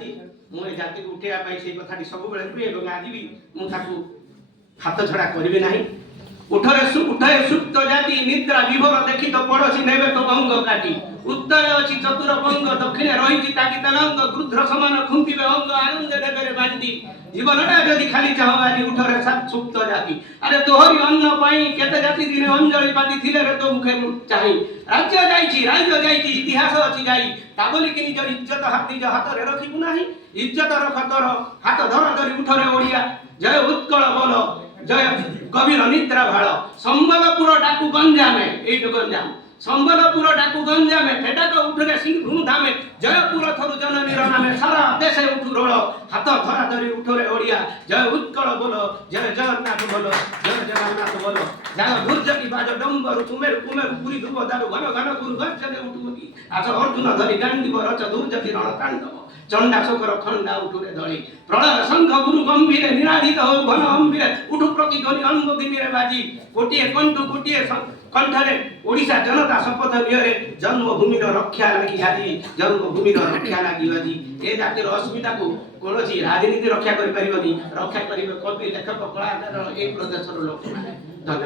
जाति मु ए जाति को उठेया पाई से कथाटी सब बेले भी एवं आज भी मु ताकू हाथ छड़ा करिवे नाही उठरे सुप्त जाति निद्रा विभोर देखी तो पड़ोसी नेबे तो अंग काटी उत्तर अछि चतुर पंग दक्षिणे रहिछि ताकि तलंग क्रुद्र समान खुंतिबे अंग आनंद नेबे बांधी जीवनटा जदि खाली चाहो आज उठरे सुप्त जाति अरे तोहरी अन्न पाई केते जाति दिने अंजलि पाती थिले रे तो मुखे चाहि राज्य जाइछि इतिहास अछि जाई ताबोली कि निज इज्जत हाथ रे रखिबु नाही इज्जत रख तोर हाथ धरी उठरे ओडिया जय उत्कल बोल जय कबीर निद्रा भाळ संबलपुर डाकू गंजामे एटो गंजाम संबलपुर डाकू गंजामे फेडाक उठरे सिंह धूमधामे जयपुर थरु जननी नामे सारा देशे उठु रोळ हाथ धरा धरी उठरे ओडिया जय उत्कल बोल जय जगन्नाथ बोल जय जगन्नाथ बोल जय दुर्जटी बाज डंबर कुमेर पुरी धुप दारु घन घन गुरु गर्जने उठुकी आज अर्जुन धरी गांडी रच दुर्जटी रण तांडव चंडा शोकर खंडा उठुरे दळी प्रलय शंख गुरु गंभीर निराधित हो घन गंभीर उठु प्रतिध्वनि अंग दिमिरे बाजी कोटिए कंठु कोटिए कंठरे ओडिशा जनता शपथ नियरे जन्मभूमि रक्षा लागि आदि जन्मभूमि रक्षा लागि आदि ए जातिर अस्मिता को कोनोसी राजनीति रक्षा करि परिबनी रक्षा करिवे कवि लेखक कलाकार ए प्रदेशर लोक धन्यवाद।